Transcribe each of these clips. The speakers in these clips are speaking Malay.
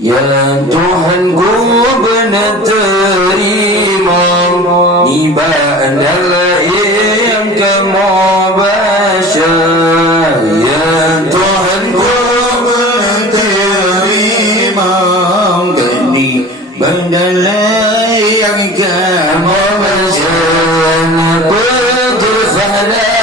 Ya Tuhanku benar terima ibadah yang kamu basyar. Ya Tuhanku benar terima ibadah yang kamu basyar. Berfahlah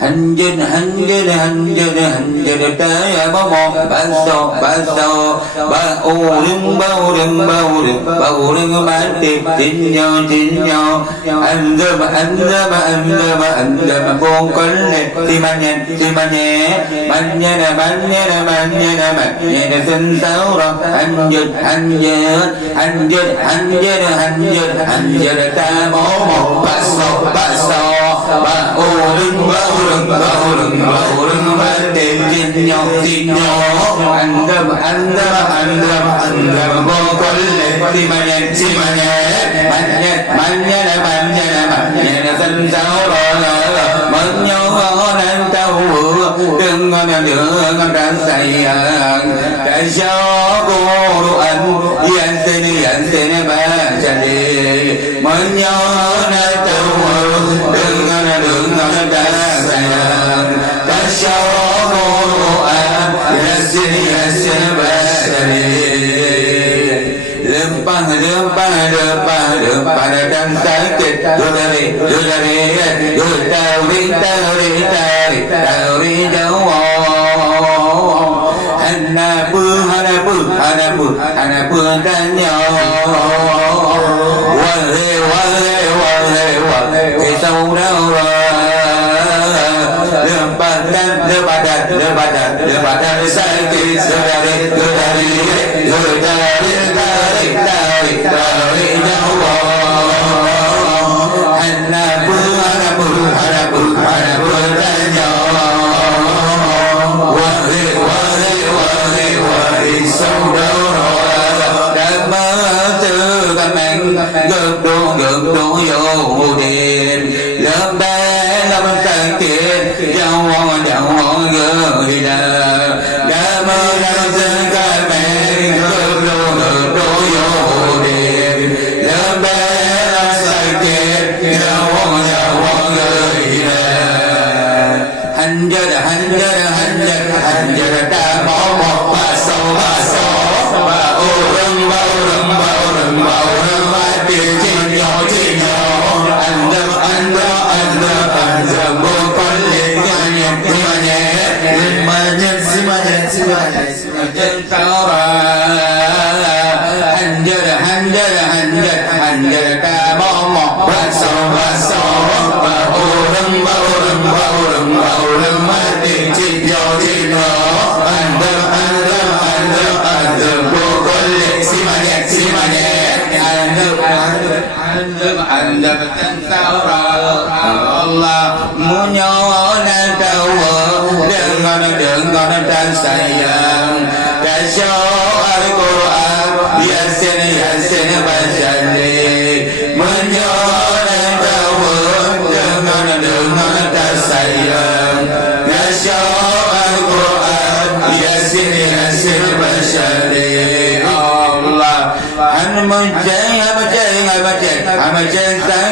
hành dên tay ba một ba so ba ô đừng bán tin nhau anh đâm con con lên tim anh nhé bạn nhé xin sáu rồi anh dên ta ba một ba so ba ô đừng bán tin nhau anh đâm con con lên tim anh nhé bạn nhé xin sáu rồi mến nhau nên tao đừng ra say tại sao cô đồ anh xin ba cha đi mến nhau nên tao đừng ra say tại sao cô đồ anh xin ba cha đi lempang dan sakit tauri jauh hana pu tanya wale kisau daura lebadan sakit dari gợp đổ vô điện lớp bé lâm sang kiệt dạo gửi đã mơ đang dân ca mẹ gợp đổ vô điện lớp bé lâm sang kiệt dạo gửi hành giờ ta bỏ một ba sâu ba ô rừng tiền trên nhỏ anh đâm buông con lên trên sao hành giờ ta bỏ một ba sâu ba ô rừng tiền trên nhỏ anh đâm buông con lên anh đâm trên sao Allah muốn nhau nên tao đừng ngon trên sayang tại sao Al-Quran yasin bajani muốn nhau nên tao đừng ngon trên sayang tại sao Al-Quran yasin bajani Allah anh muốn chơi I'm a gentleman.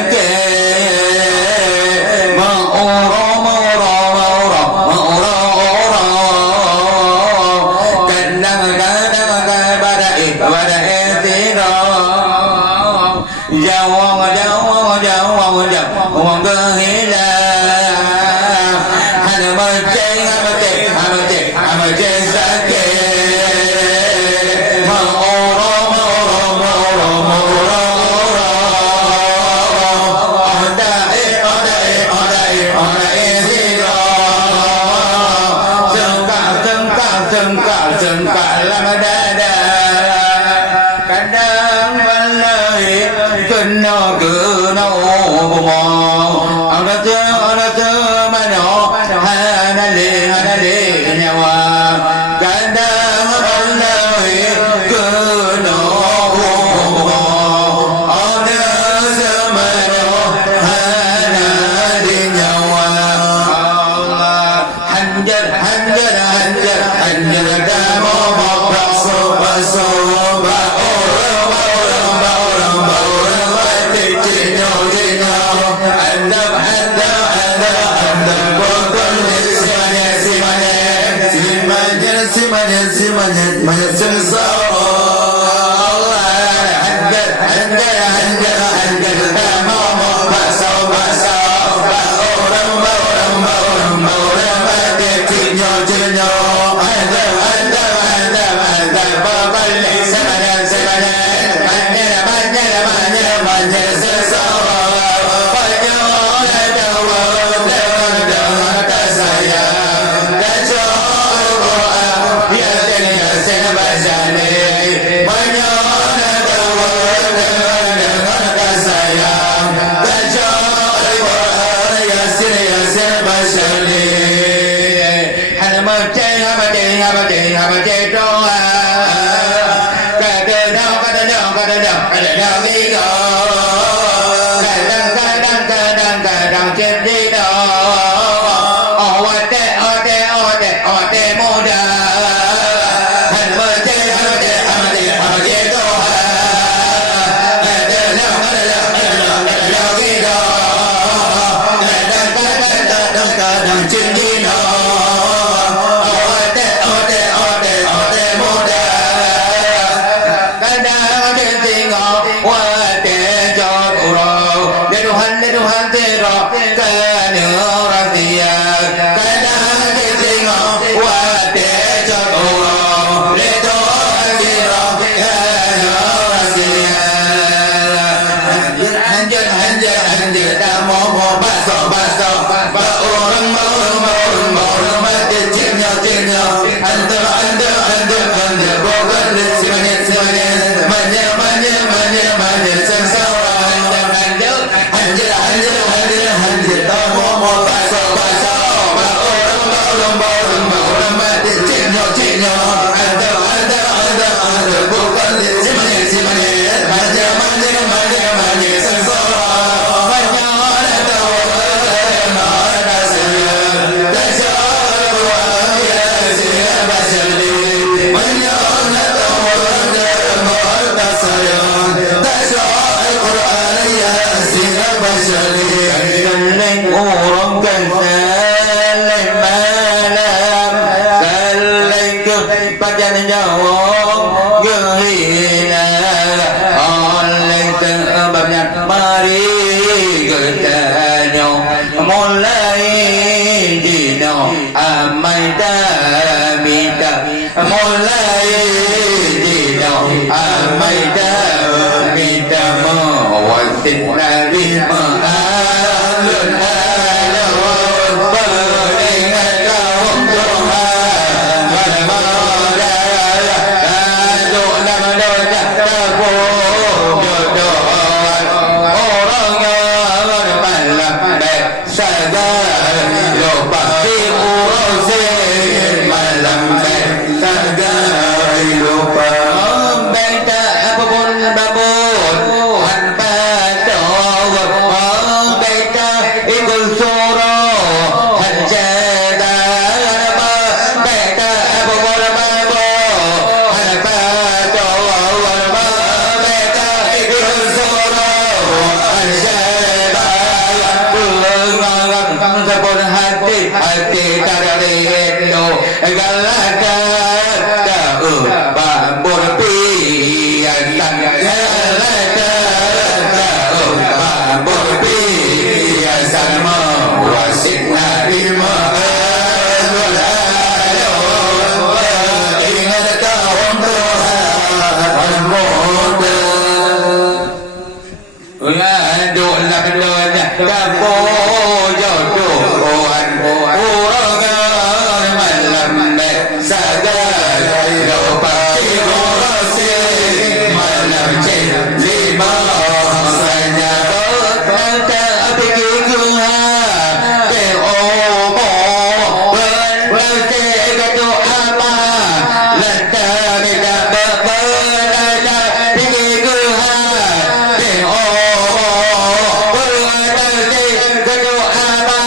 dino amaita mita mulai dino amaita mita mo wasit nabi ma'alun alawat beringat kawang Tuhan pada aduk nama dosa tabung jodohan orang yang malam baik sadar lupa diurusi malam baik sadar lupa baik tak apapun babun tanpa tawar baik tak ikut suruh hanjadan baik tak apapun babun tanpa tawar baik tak ikut suruh hanjadan pulang sepun hati tak ada rindu galakan tahu babur piasan galakan tahu babur piasan wasit nabi ma'alun alawat ingat kawang Tuhan muda aduk nak donya tabung jodohan orang malam baik sadar lupa diurusi malam lima masanya tak fikir Tuhan teomo berarti kata apa letak tidak berbenada fikir Tuhan teomo berarti kata apa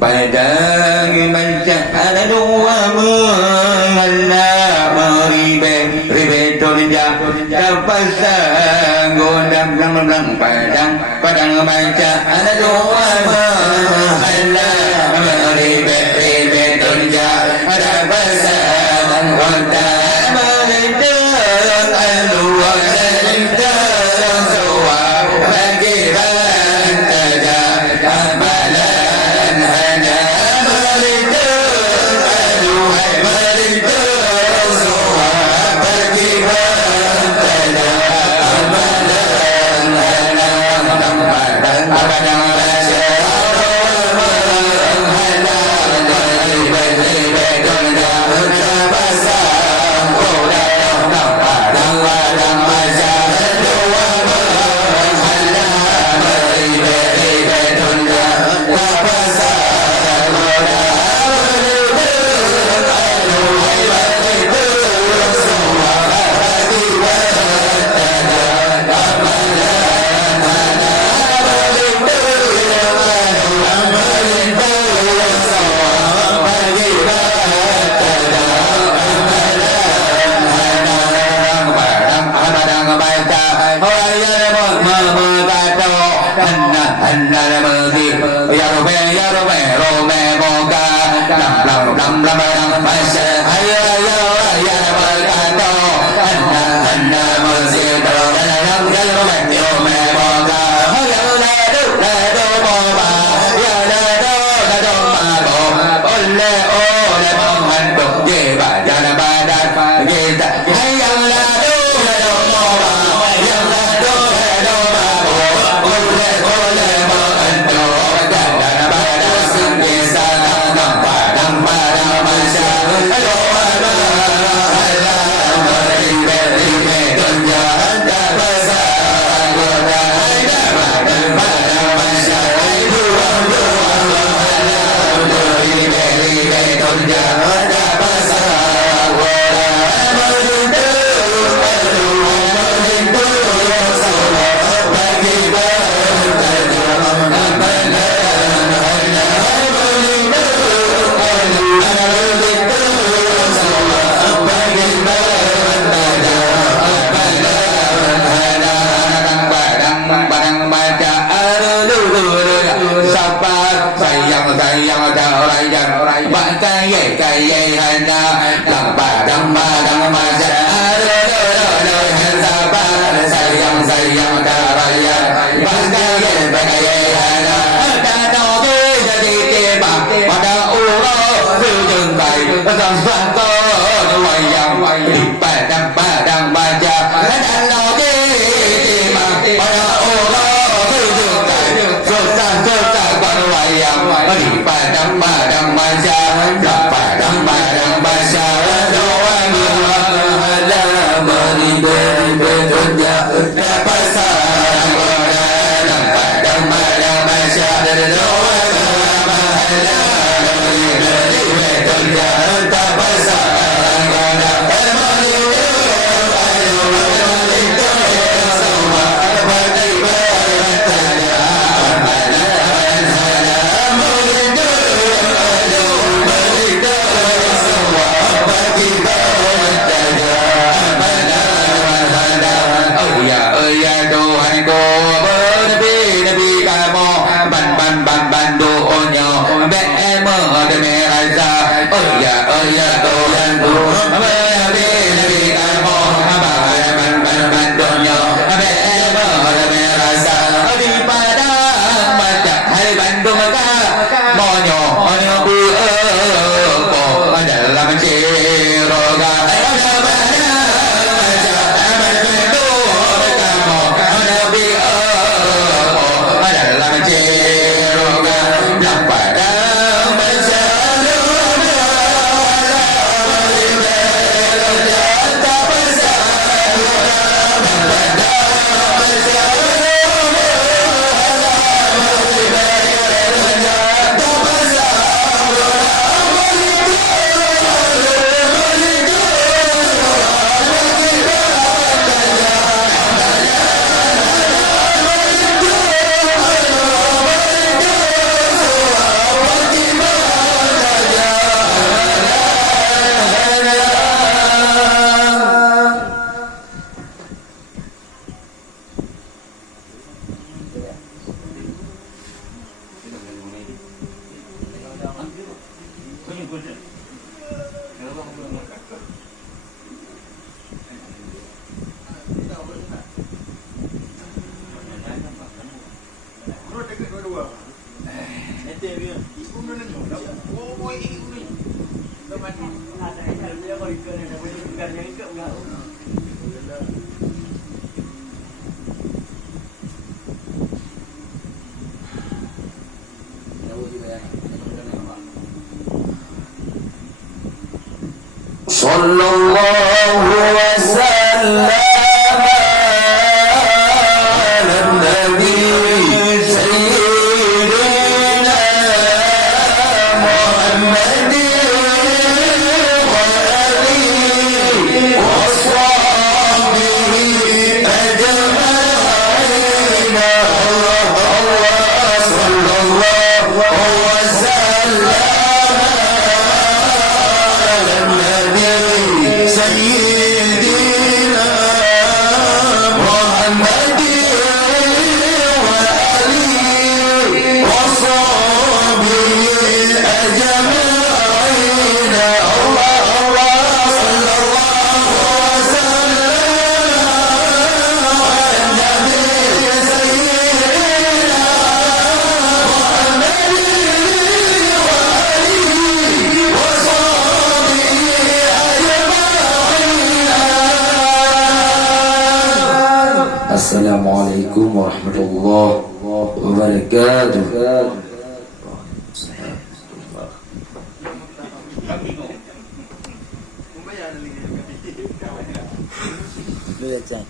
Padang bancaan dua mengalah meribet tolinja tapasang godam belang padang bancaan dua mengalah meribet tolinja tapasang godam melintang aluan melintang suam bagi bantaja amalan Allah anna lamati ya robe rome moga lam masya ya malkato anna masjid lam rome moga ya la do moga ya la do moga ole mohan do je badan kita ya la do moga ya la do ole mohan do badan sengkesa padang masya Sallallahu wasallam سيدنا Assalamualaikum warahmatullahi wabarakatuh. Lu lihat, Chan.